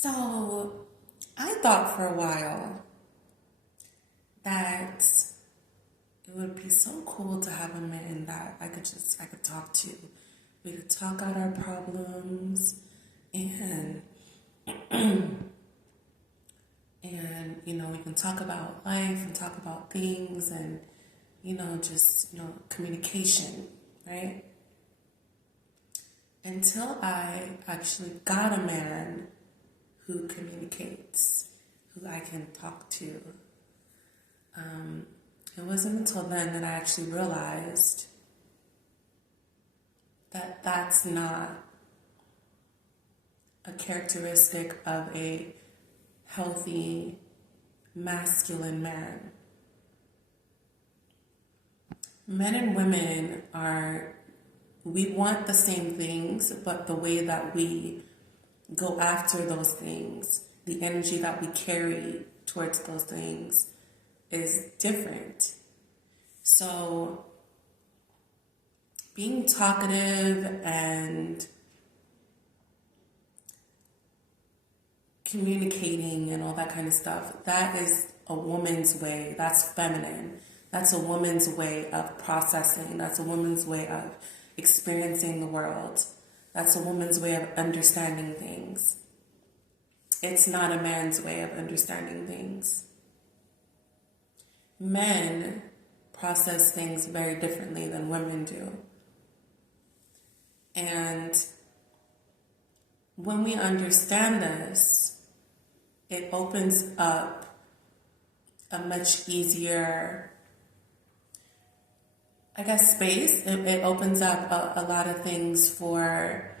So I thought for a while that it would be so cool to have a man that I could talk to. We could talk out our problems and we can talk about life and talk about things and communication, right? Until I actually got a man who communicates, who I can talk to. It wasn't until then that I actually realized that that's not a characteristic of a healthy, masculine man. Men and women we want the same things, but the way that we go after those things, the energy that we carry towards those things is different. So being talkative and communicating and all that kind of stuff, that is a woman's way. That's feminine. That's a woman's way of processing. That's a woman's way of experiencing the world. That's a woman's way of understanding things. It's not a man's way of understanding things. Men process things very differently than women do. And when we understand this, it opens up a much easier, space. It opens up a lot of things for,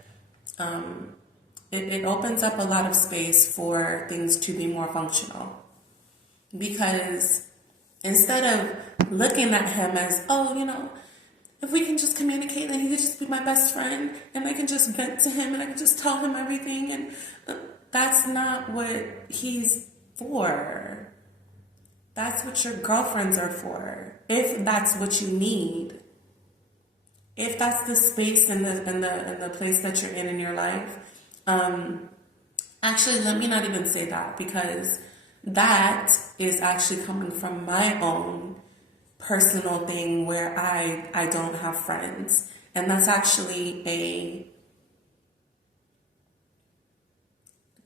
it opens up a lot of space for things to be more functional. Because instead of looking at him as, if we can just communicate, then he could just be my best friend and I can just vent to him and I can just tell him everything. And that's not what he's for. That's what your girlfriends are for. If that's what you need. If that's the space and the place that you're in your life. Actually, let me not even say that, because that is actually coming from my own personal thing where I don't have friends. And that's actually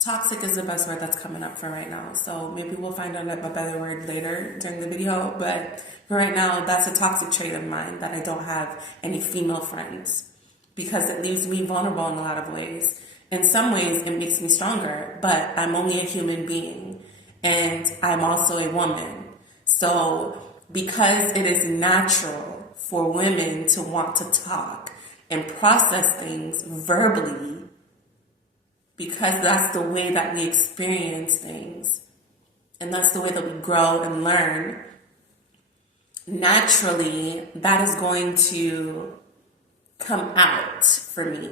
toxic is the best word that's coming up for right now. So maybe we'll find out a better word later during the video. But for right now, that's a toxic trait of mine, that I don't have any female friends, because it leaves me vulnerable in a lot of ways. In some ways, it makes me stronger, but I'm only a human being and I'm also a woman. So because it is natural for women to want to talk and process things verbally, because that's the way that we experience things and that's the way that we grow and learn, naturally that is going to come out for me.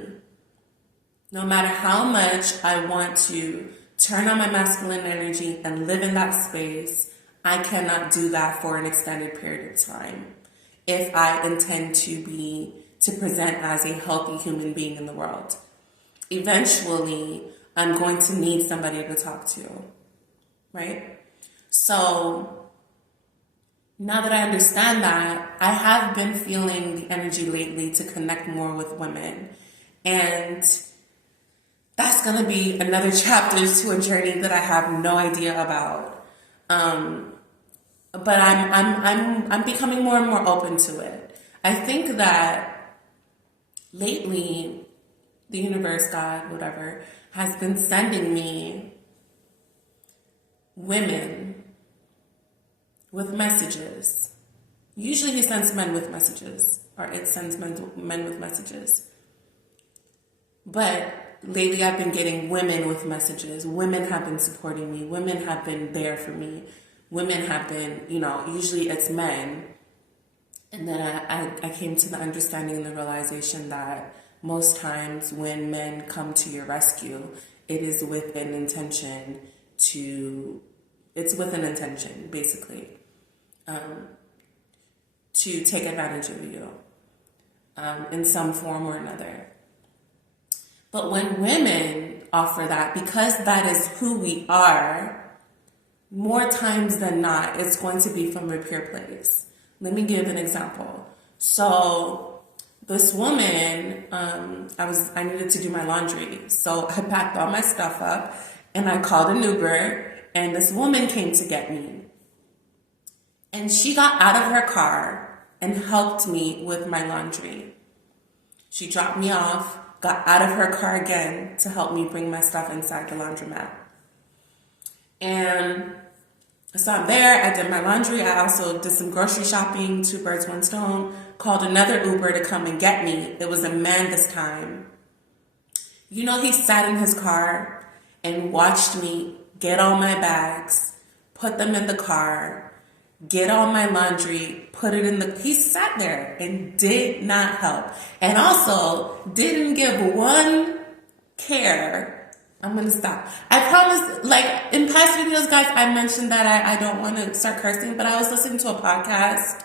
No matter how much I want to turn on my masculine energy and live in that space, I cannot do that for an extended period of time if I intend to present as a healthy human being in the world. Eventually, I'm going to need somebody to talk to, right? So now that I understand that, I have been feeling the energy lately to connect more with women. And that's going to be another chapter to a journey that I have no idea about. But I'm becoming more and more open to it. I think that lately, the universe, God, whatever, has been sending me women with messages. Usually he sends men with messages, or it sends men with messages. But lately I've been getting women with messages. Women have been supporting me. Women have been there for me. Women have been, usually it's men. And then I came to the understanding and the realization that most times when men come to your rescue, it is with an intention basically, to take advantage of you in some form or another. But when women offer that because that is who we are. More times than not, it's going to be from a pure place. Let me give an example. So this woman, I needed to do my laundry. So I packed all my stuff up and I called an Uber, and this woman came to get me. And she got out of her car and helped me with my laundry. She dropped me off, got out of her car again to help me bring my stuff inside the laundromat. And so I'm there, I did my laundry, I also did some grocery shopping, 2 birds, 1 stone, called another Uber to come and get me. It was a man this time. You know, he sat in his car and watched me get all my bags, put them in the car, get all my laundry, put it in he sat there and did not help. And also didn't give one care. I'm going to stop. I promise, like in past videos, guys, I mentioned that I don't want to start cursing, but I was listening to a podcast,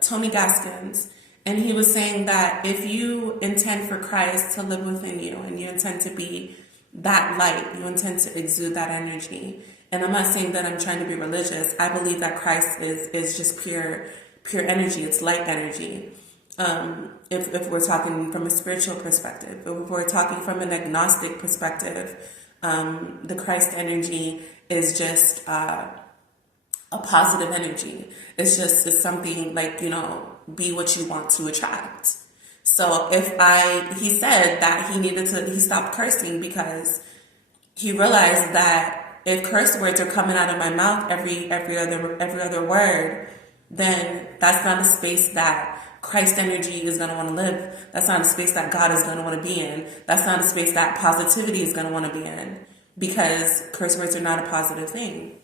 Tony Gaskins, and he was saying that if you intend for Christ to live within you and you intend to be that light, you intend to exude that energy. And I'm not saying that I'm trying to be religious. I believe that Christ is just pure energy. It's light energy. If we're talking from a spiritual perspective, if we're talking from an agnostic perspective, the Christ energy is just a positive energy. It's something like, be what you want to attract. So he said that he stopped cursing because he realized that if curse words are coming out of my mouth every other word, then that's not a space that Christ energy is going to want to live. That's not a space that God is going to want to be in. That's not a space that positivity is going to want to be in, because curse words are not a positive thing.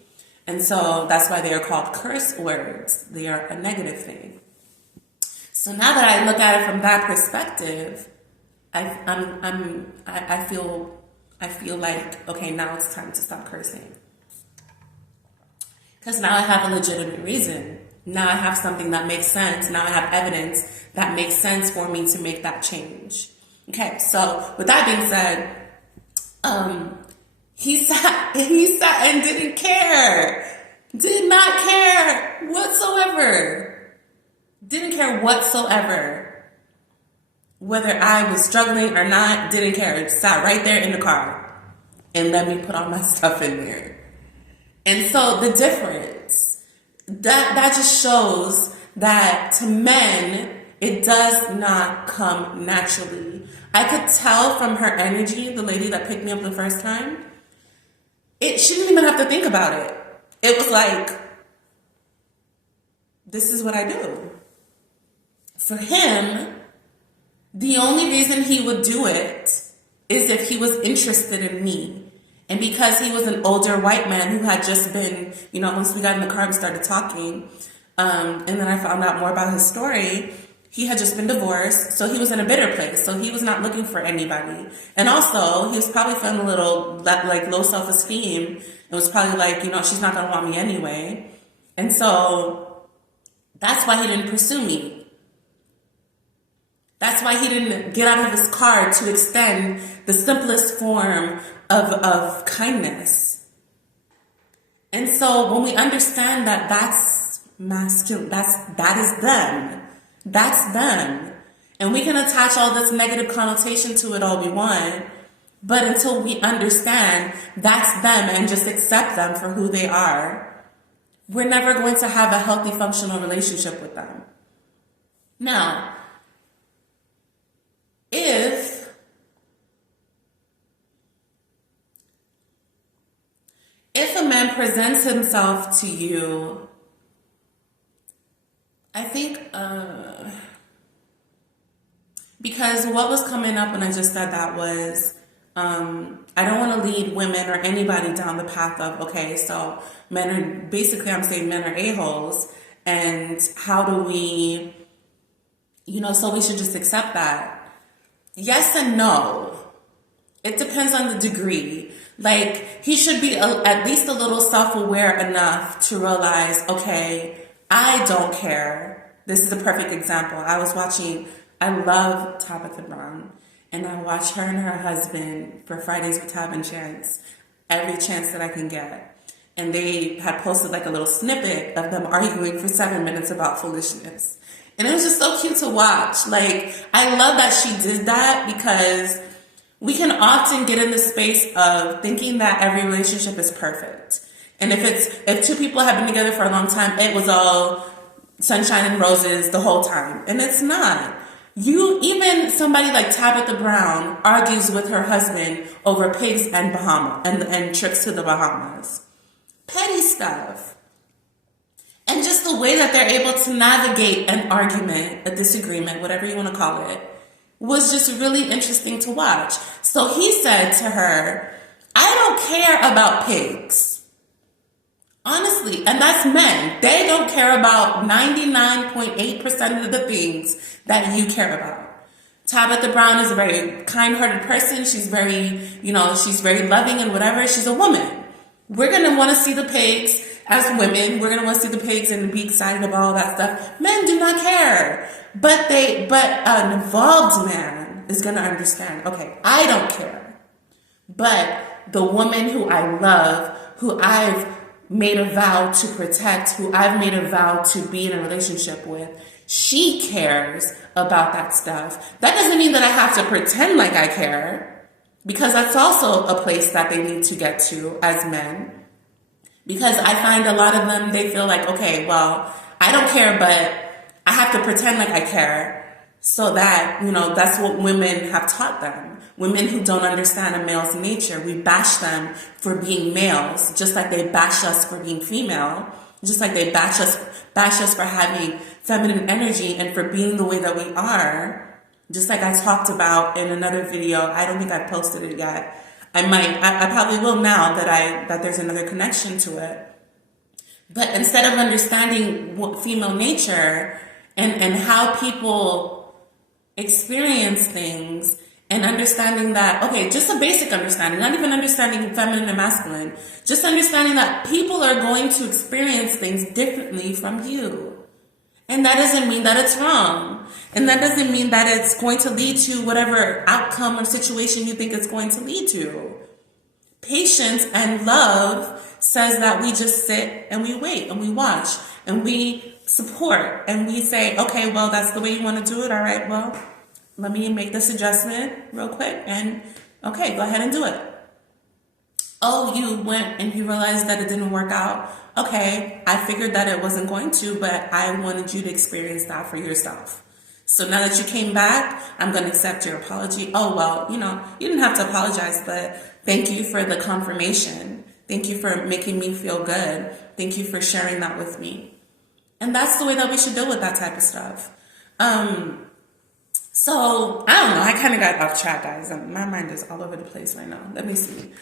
And so that's why they are called curse words. They are a negative thing. So now that I look at it from that perspective, I feel like, okay, now it's time to stop cursing. Because now I have a legitimate reason. Now I have something that makes sense. Now I have evidence that makes sense for me to make that change. Okay, so with that being said, he sat and didn't care. Did not care whatsoever. Didn't care whatsoever. Whether I was struggling or not, didn't care. Just sat right there in the car and let me put all my stuff in there. And so the difference, that just shows that to men, it does not come naturally. I could tell from her energy, the lady that picked me up the first time, she didn't even have to think about it. It was like, this is what I do. For him, the only reason he would do it is if he was interested in me. And because he was an older white man who had just been, once we got in the car, we started talking. And then I found out more about his story. He had just been divorced, so he was in a bitter place. So he was not looking for anybody. And also, he was probably feeling a little like low self-esteem. It was probably like, she's not going to want me anyway. And so that's why he didn't pursue me. That's why he didn't get out of his car to extend the simplest form of kindness. And so when we understand that that's masculine, that is them. That's them. And we can attach all this negative connotation to it all we want, but until we understand that's them and just accept them for who they are, we're never going to have a healthy, functional relationship with them. Now, if a man presents himself to you, I think, because what was coming up when I just said that was, I don't want to lead women or anybody down the path of, okay, so I'm saying men are a-holes, and how do we, so we should just accept that. Yes and no. It depends on the degree. Like, he should be at least a little self-aware enough to realize, okay, I don't care. This is a perfect example. I love Tabitha Brown. and I watch her and her husband for Fridays with Tab and Chance every chance that I can get. And they had posted like a little snippet of them arguing for 7 minutes about foolishness. And it was just so cute to watch. Like, I love that she did that, because we can often get in the space of thinking that every relationship is perfect. And if two people have been together for a long time, it was all sunshine and roses the whole time. And it's not. Even somebody like Tabitha Brown argues with her husband over pigs and and trips to the Bahamas. Petty stuff. And just the way that they're able to navigate an argument, a disagreement, whatever you want to call it, was just really interesting to watch. So he said to her, I don't care about pigs. Honestly, and that's men. They don't care about 99.8% of the things that you care about. Tabitha Brown is a very kind-hearted person. She's very, she's very loving and whatever. She's a woman. We're going to want to see the pigs as women. We're going to want to see the pigs and be excited about all that stuff. Men do not care. But an involved man is going to understand, okay, I don't care. But the woman who I love, who I've made a vow to protect, who I've made a vow to be in a relationship with, she cares about that stuff. That doesn't mean that I have to pretend like I care, because that's also a place that they need to get to as men. Because I find a lot of them, they feel like, okay, well, I don't care, but I have to pretend like I care, so that, that's what women have taught them. Women who don't understand a male's nature, we bash them for being males, just like they bash us for being female, just like they bash us for having feminine energy and for being the way that we are. Just like I talked about in another video. I don't think I posted it yet. I probably will now that there's another connection to it. But instead of understanding what female nature and how people experience things, and understanding that, okay, just a basic understanding, not even understanding feminine and masculine, just understanding that people are going to experience things differently from you. And that doesn't mean that it's wrong. And that doesn't mean that it's going to lead to whatever outcome or situation you think it's going to lead to. Patience and love says that we just sit and we wait and we watch and we support and we say, okay, well, that's the way you want to do it. All right, well, let me make this adjustment real quick, and okay, go ahead and do it. Oh, you went and you realized that it didn't work out. Okay, I figured that it wasn't going to, but I wanted you to experience that for yourself. So now that you came back, I'm going to accept your apology. Oh, well, you didn't have to apologize, but thank you for the confirmation. Thank you for making me feel good. Thank you for sharing that with me. And that's the way that we should deal with that type of stuff. So, I don't know. I kind of got off track, guys. My mind is all over the place right now. Let me see.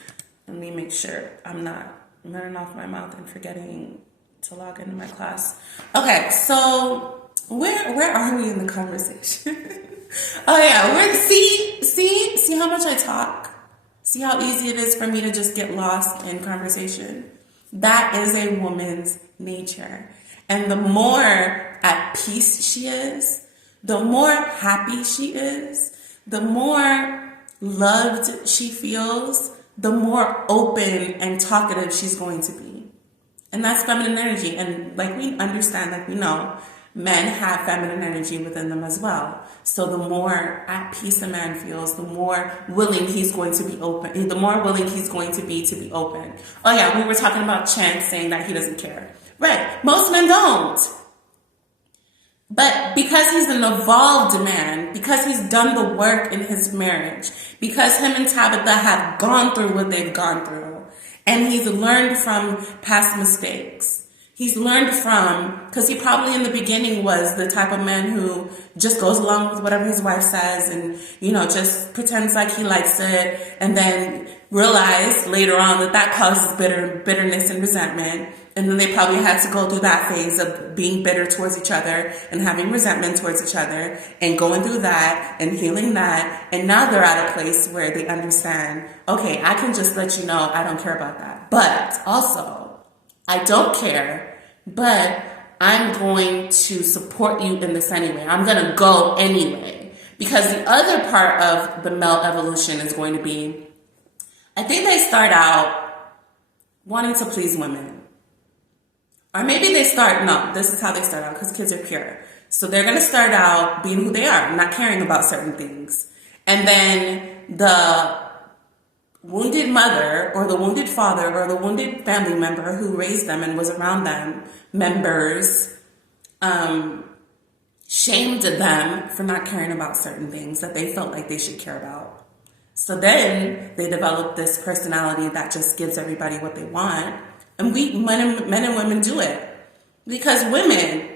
Let me make sure I'm not running off my mouth and forgetting to log into my class. Okay, so where are we in the conversation? Oh, yeah. See how much I talk? See how easy it is for me to just get lost in conversation? That is a woman's nature. And the more at peace she is, the more happy she is, the more loved she feels, the more open and talkative she's going to be. And that's feminine energy. And like we understand, like we know, men have feminine energy within them as well. So the more at peace a man feels, the more willing he's going to be open, the more willing he's going to be open. Oh yeah, we were talking about Chance saying that he doesn't care. Right, most men don't. But because he's an evolved man, because he's done the work in his marriage, because him and Tabitha have gone through what they've gone through, and he's learned from past mistakes. He's learned from, because he probably in the beginning was the type of man who just goes along with whatever his wife says and, just pretends like he likes it, and then realize later on that causes bitterness and resentment. And then they probably had to go through that phase of being bitter towards each other and having resentment towards each other and going through that and healing that. And now they're at a place where they understand, okay, I can just let you know I don't care about that. But also, I don't care, but I'm going to support you in this anyway. I'm going to go anyway. Because the other part of the male evolution is going to be, I think they start out wanting to please women. Or maybe they start, no, this is how they start out, because kids are pure. So they're going to start out being who they are, not caring about certain things. And then the wounded mother or the wounded father or the wounded family member who raised them and was around them, members, shamed them for not caring about certain things that they felt like they should care about. So then they develop this personality that just gives everybody what they want. And men and women do it. Because women,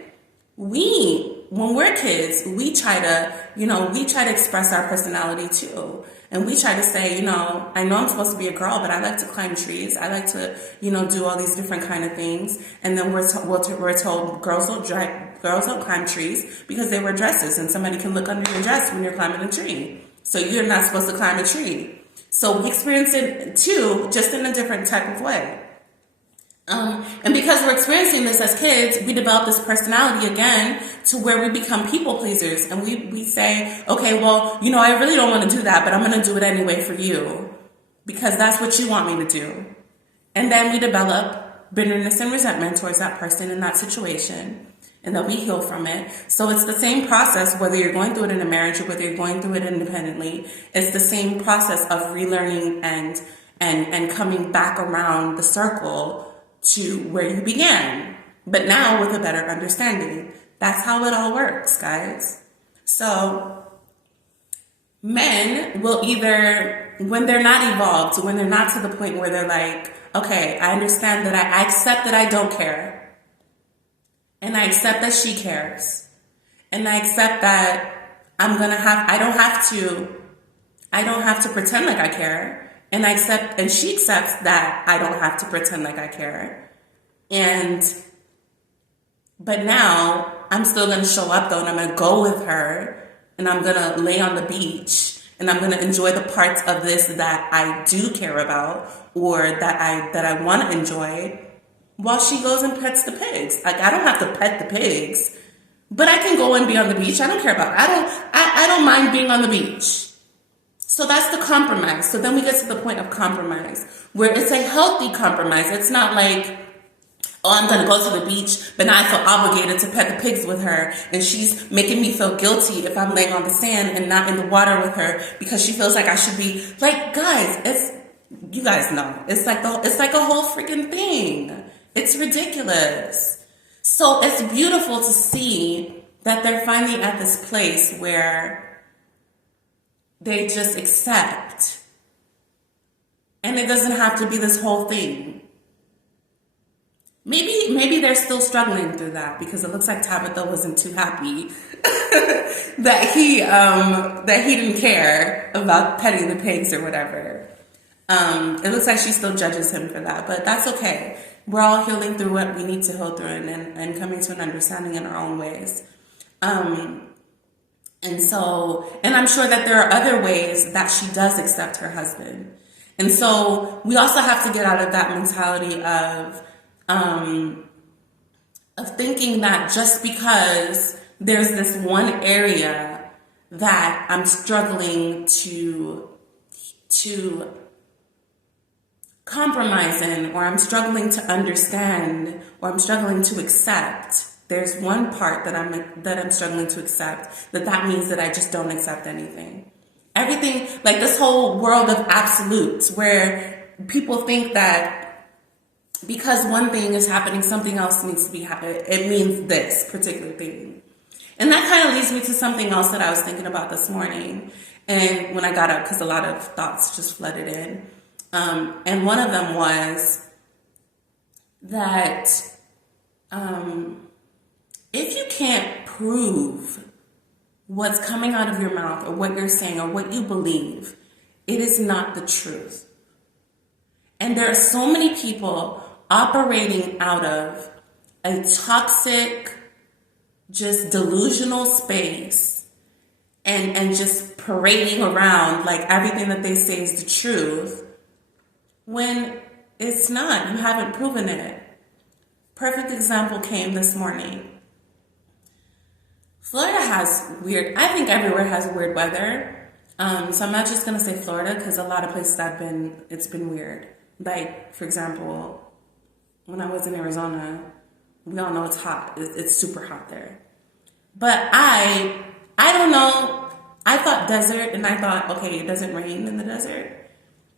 when we're kids, we try to express our personality too. And we try to say, I know I'm supposed to be a girl, but I like to climb trees. I like to, do all these different kind of things. And then we're told girls don't climb trees because they wear dresses, and somebody can look under your dress when you're climbing a tree. So you're not supposed to climb a tree. So we experience it too, just in a different type of way. And because we're experiencing this as kids, we develop this personality again to where we become people pleasers. And we say, okay, well, I really don't want to do that, but I'm going to do it anyway for you because that's what you want me to do. And then we develop bitterness and resentment towards that person in that situation. And then we heal from it. So it's the same process, whether you're going through it in a marriage or whether you're going through it independently. It's the same process of relearning and coming back around the circle to where you began, but now with a better understanding. That's how it all works, guys. So men will either, when they're not evolved, when they're not to the point where they're like, okay, I understand that I accept that I don't care, and I accept that she cares, and I accept that I don't have to pretend like I care. And she accepts that I don't have to pretend like I care. But now I'm still going to show up though, and I'm going to go with her, and I'm going to lay on the beach, and I'm going to enjoy the parts of this that I do care about or that I want to enjoy while she goes and pets the pigs. Like, I don't have to pet the pigs, but I can go and be on the beach. I don't care about it. I don't mind being on the beach. So that's the compromise. So then we get to the point of compromise, where it's a healthy compromise. It's not like, oh, I'm going to go to the beach, but now I feel obligated to pet the pigs with her, and she's making me feel guilty if I'm laying on the sand and not in the water with her because she feels like I should be. Like, guys, you guys know. It's like a whole freaking thing. It's ridiculous. So it's beautiful to see that they're finally at this place where they just accept. And it doesn't have to be this whole thing. Maybe they're still struggling through that, because it looks like Tabitha wasn't too happy that he didn't care about petting the pigs or whatever. It looks like she still judges him for that, but that's okay. We're all healing through what we need to heal through and coming to an understanding in our own ways. And I'm sure that there are other ways that she does accept her husband. And so we also have to get out of that mentality of thinking that just because there's this one area that I'm struggling to compromise in, or I'm struggling to understand, or I'm struggling to accept. There's one part that I'm struggling to accept, that means that I just don't accept anything. Everything, like this whole world of absolutes, where people think that because one thing is happening, something else needs to be happening. It means this particular thing. And that kind of leads me to something else that I was thinking about this morning. And when I got up, because a lot of thoughts just flooded in. And one of them was that if you can't prove what's coming out of your mouth or what you're saying or what you believe, it is not the truth. And there are so many people operating out of a toxic, just delusional space and just parading around like everything that they say is the truth, when it's not. You haven't proven it. Perfect example came this morning. Florida has weird, I think everywhere has weird weather. So I'm not just gonna say Florida because a lot of places I've been, it's been weird. Like, for example, when I was in Arizona, we all know it's hot. It's super hot there. But I don't know. I thought desert, and I thought, okay, it doesn't rain in the desert,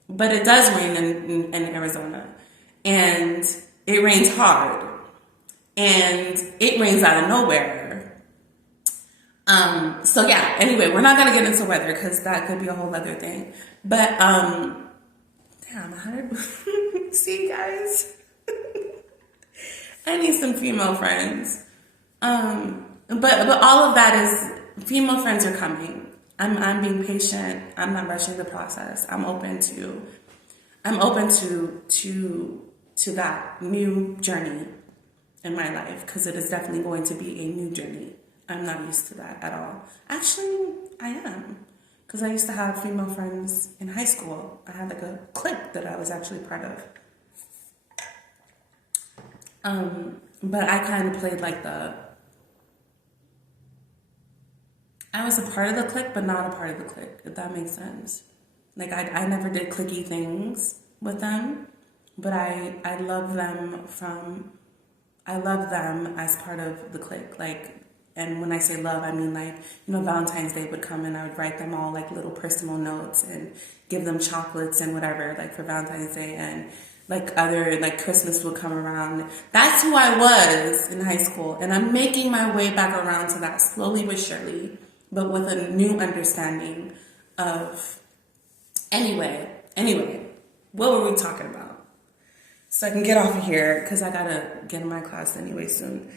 but it does rain in Arizona, and it rains hard, and it rains out of nowhere. So yeah. Anyway, we're not gonna get into weather because that could be a whole other thing. But damn, how did see guys? I need some female friends. But all of that is female friends are coming. I'm being patient. I'm not rushing the process. I'm open to that new journey in my life because it is definitely going to be a new journey. I'm not used to that at all. Actually, I am because I used to have female friends in high school. I had like a clique that I was actually part of. But I kind of played like I was a part of the clique, but not a part of the clique, if that makes sense. Like, I never did cliquey things with them, but I love them as part of the clique. Like, and when I say love, I mean like, Valentine's Day would come and I would write them all like little personal notes and give them chocolates and whatever, like for Valentine's Day, and like other, like Christmas would come around. That's who I was in high school. And I'm making my way back around to that slowly but surely, but with a new understanding of, anyway, what were we talking about? So I can get off of here because I gotta get in my class anyway soon.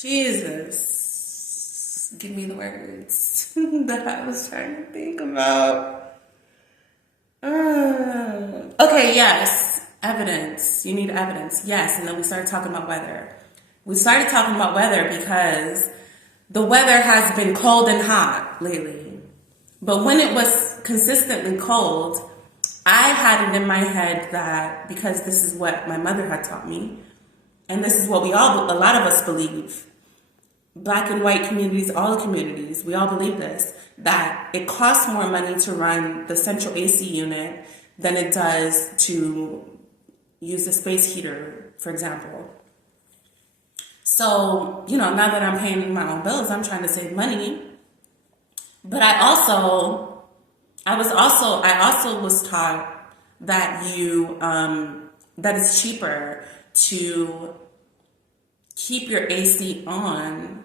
Jesus, give me the words that I was trying to think about. Okay, yes, evidence. You need evidence. Yes, and then we started talking about weather. We started talking about weather because the weather has been cold and hot lately. But when it was consistently cold, I had it in my head that because this is what my mother had taught me, and this is what a lot of us believe, Black and white communities, all the communities, we all believe this, that it costs more money to run the central AC unit than it does to use a space heater, for example. So, now that I'm paying my own bills, I'm trying to save money. But I also was taught that that it's cheaper to keep your AC on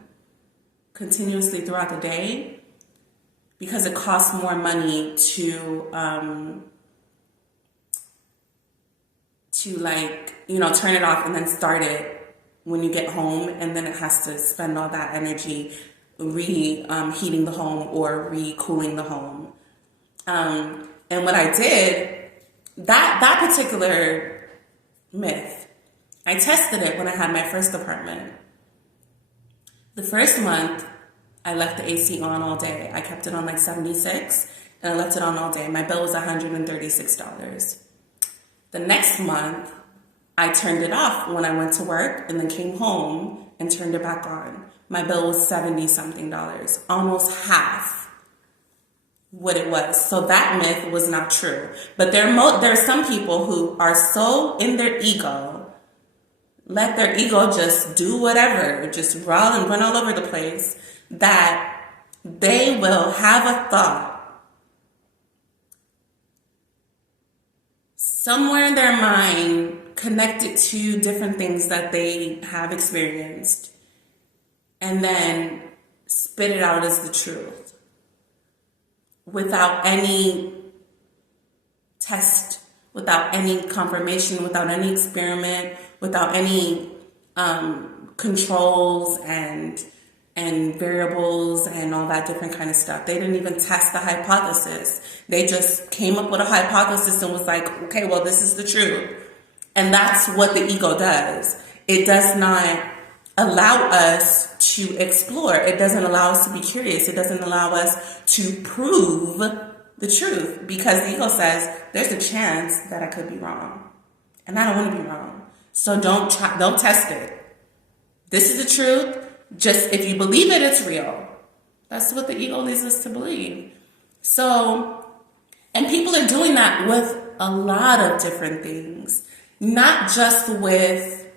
continuously throughout the day because it costs more money to turn it off and then start it when you get home, and then it has to spend all that energy heating the home or cooling the home. And what I did, that particular myth, I tested it when I had my first apartment. The first month, I left the AC on all day. I kept it on like 76, and I left it on all day. My bill was $136. The next month, I turned it off when I went to work and then came home and turned it back on. My bill was $70-something, almost half what it was. So that myth was not true. But there are some people who are so in their ego, let their ego just do whatever, just run all over the place, that they will have a thought somewhere in their mind connected to different things that they have experienced, and then spit it out as the truth without any test, without any confirmation, without any experiment, without any controls and variables and all that different kind of stuff. They didn't even test the hypothesis. They just came up with a hypothesis and was like, okay, well, this is the truth. And that's what the ego does. It does not allow us to explore. It doesn't allow us to be curious. It doesn't allow us to prove the truth because the ego says there's a chance that I could be wrong. And I don't want to be wrong. So don't test it. This is the truth. Just if you believe it, it's real. That's what the ego leads us to believe. So, and people are doing that with a lot of different things, not just with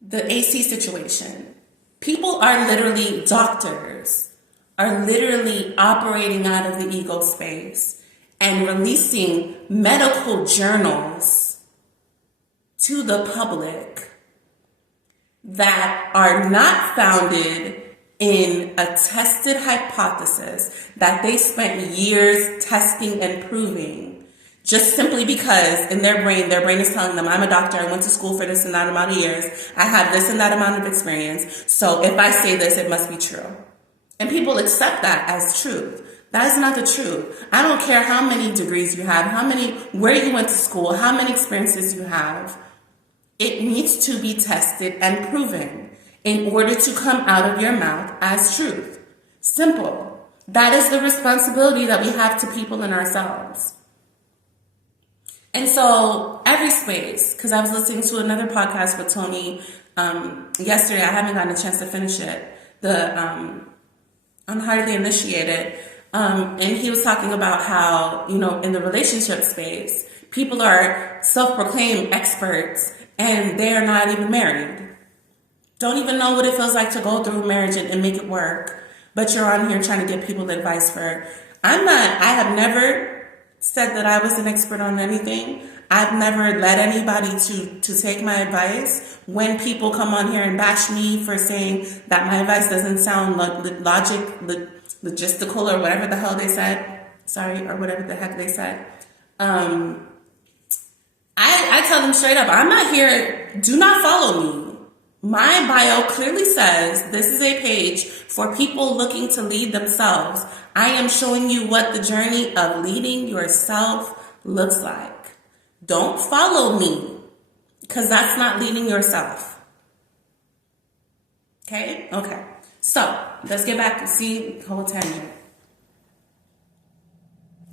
the AC situation. People are literally, doctors are literally operating out of the ego space and releasing medical journals to the public that are not founded in a tested hypothesis that they spent years testing and proving, just simply because in their brain is telling them, I'm a doctor, I went to school for this and that amount of years, I have this and that amount of experience, so if I say this, it must be true. And people accept that as truth. That is not the truth. I don't care how many degrees you have, where you went to school, how many experiences you have. It needs to be tested and proven in order to come out of your mouth as truth. Simple. That is the responsibility that we have to people and ourselves. And so every space, because I was listening to another podcast with Tony yesterday, I haven't gotten a chance to finish it, the Unhardly Initiated, and he was talking about how, in the relationship space, people are self-proclaimed experts and they are not even married. Don't even know what it feels like to go through marriage and make it work. But you're on here trying to give people advice I have never said that I was an expert on anything. I've never led anybody to take my advice. When people come on here and bash me for saying that my advice doesn't sound logistical or whatever the hell they said, or whatever the heck they said, I tell them straight up, I'm not here, do not follow me. My bio clearly says this is a page for people looking to lead themselves. I am showing you what the journey of leading yourself looks like. Don't follow me, because that's not leading yourself. Okay? Okay. So, let's get back to see the whole tangent.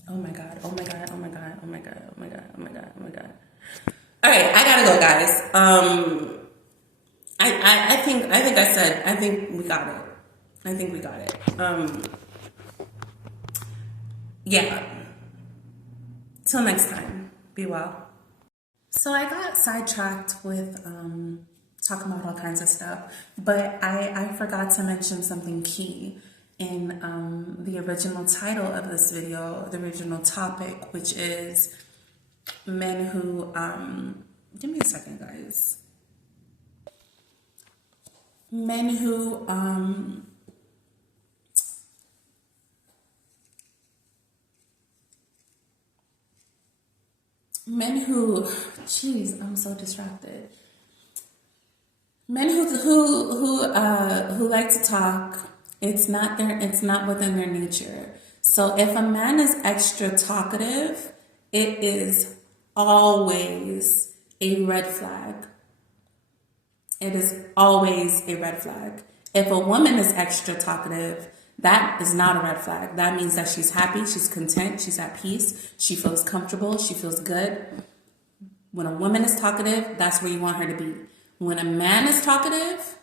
Oh my God, oh my God, oh my God, oh my God, oh my God, oh my God, oh my God. All right, I gotta go, guys. I think we got it. I think we got it. Yeah. Till next time. Be well. So I got sidetracked with talking about all kinds of stuff, but I forgot to mention something key in the original title of this video, the original topic, which is men who, give me a second, guys. Men who, jeez, I'm so distracted. Men who like to talk, it's not within their nature. So if a man is extra talkative, it is always a red flag. It is always a red flag. If a woman is extra talkative, that is not a red flag. That means that she's happy, she's content, she's at peace, she feels comfortable, she feels good. When a woman is talkative, that's where you want her to be. When a man is talkative,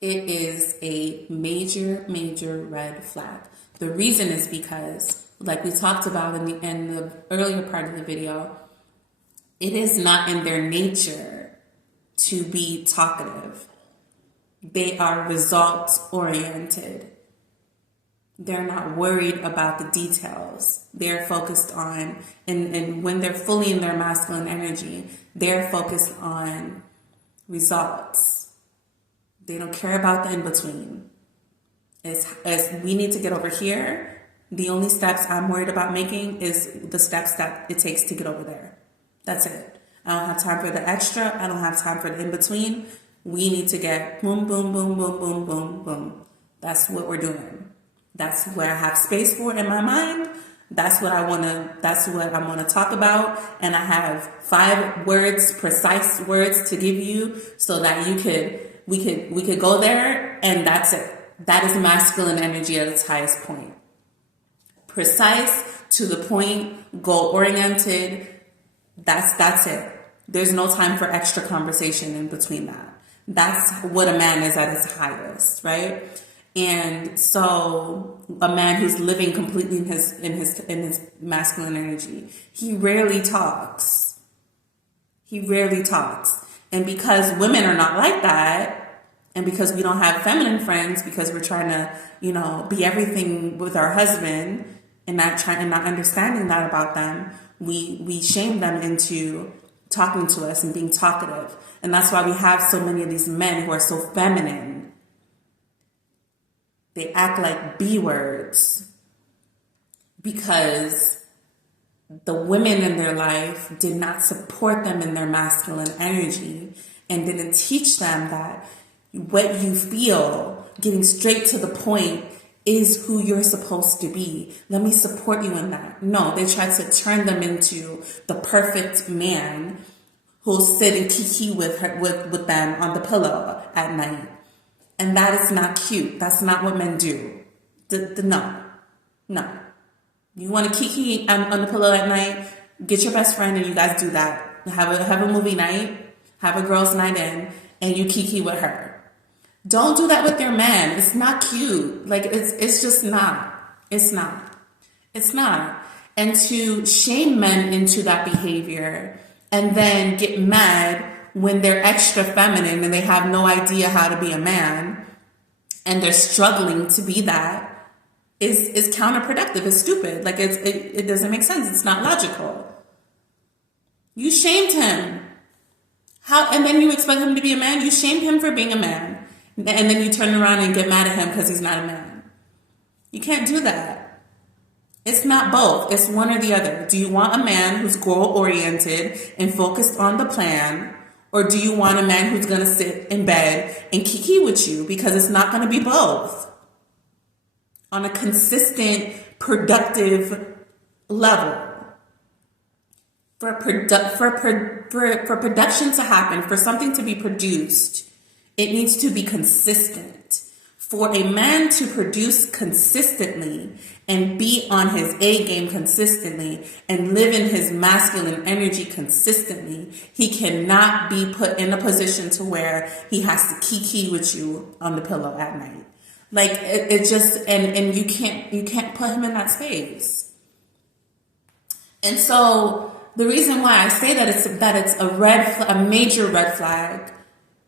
it is a major, major red flag. The reason is because, like we talked about in the earlier part of the video, it is not in their nature to be talkative. They are results oriented. They're not worried about the details. They're focused on, and when they're fully in their masculine energy, they're focused on results. They don't care about the in-between. As we need to get over here, the only steps I'm worried about making is the steps that it takes to get over there. That's it. I don't have time for the extra. I don't have time for the in-between. We need to get boom, boom, boom, boom, boom, boom, boom. That's what we're doing. That's what I have space for in my mind. That's what I'm gonna talk about. And I have 5 words, precise words to give you so that we could go there, and that's it. That is masculine energy at its highest point. Precise, to the point, goal oriented. That's it. There's no time for extra conversation in between that. That's what a man is at his highest, right? And so a man who's living completely in his masculine energy, he rarely talks. He rarely talks. And because women are not like that, and because we don't have feminine friends, because we're trying to, be everything with our husband and not understanding that about them, we shame them into talking to us and being talkative. And that's why we have so many of these men who are so feminine. They act like B words because the women in their life did not support them in their masculine energy and didn't teach them that what you feel, getting straight to the point, is who you're supposed to be. Let me support you in that. No, they try to turn them into the perfect man who'll sit and kiki with them on the pillow at night. And that is not cute. That's not what men do. No. You want to kiki on the pillow at night? Get your best friend and you guys do that. Have a movie night, have a girls' night in, and you kiki with her. Don't do that with your man. It's not cute. Like, it's just not. It's not. And to shame men into that behavior and then get mad when they're extra feminine and they have no idea how to be a man and they're struggling to be that is counterproductive. It's stupid. Like, it doesn't make sense. It's not logical. You shamed him. How? And then you expect him to be a man? You shamed him for being a man. And then you turn around and get mad at him because he's not a man. You can't do that. It's not both. It's one or the other. Do you want a man who's goal-oriented and focused on the plan? Or do you want a man who's going to sit in bed and kiki with you? Because it's not going to be both. On a consistent, productive level. For production to happen, for something to be produced, it needs to be consistent. For a man to produce consistently and be on his A game consistently and live in his masculine energy consistently, he cannot be put in a position to where he has to kiki with you on the pillow at night. Like, it just, and you can't put him in that space. And so the reason why I say that it's a major red flag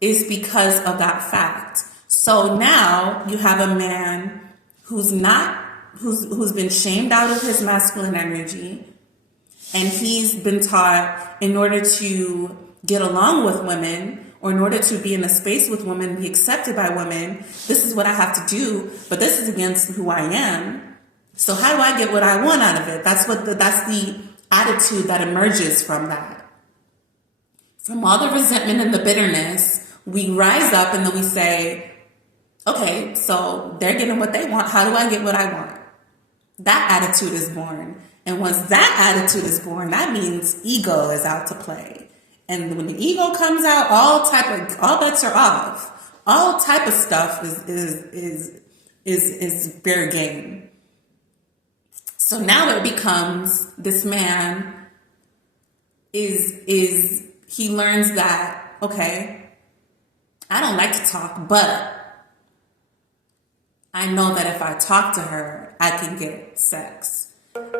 is because of that fact. So now you have a man who's been shamed out of his masculine energy, and he's been taught in order to get along with women, or in order to be in a space with women, be accepted by women, this is what I have to do, but this is against who I am. So how do I get what I want out of it? That's the attitude that emerges from that. From all the resentment and the bitterness, we rise up and then we say, okay, so they're getting what they want. How do I get what I want? That attitude is born. And once that attitude is born, that means ego is out to play. And when the ego comes out, all bets are off. All type of stuff is fair game. So now it becomes this man he learns that, okay, I don't like to talk, but I know that if I talk to her, I can get sex.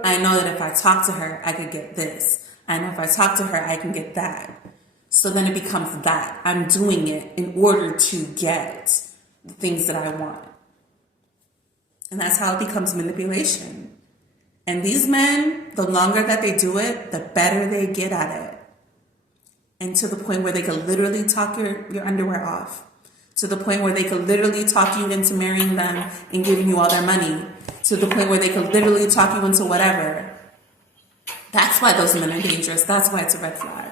I know that if I talk to her, I can get this. I know if I talk to her, I can get that. So then it becomes that. I'm doing it in order to get the things that I want. And that's how it becomes manipulation. And these men, the longer that they do it, the better they get at it. And to the point where they could literally talk your underwear off. To the point where they could literally talk you into marrying them and giving you all their money. To the point where they could literally talk you into whatever. That's why those men are dangerous. That's why it's a red flag.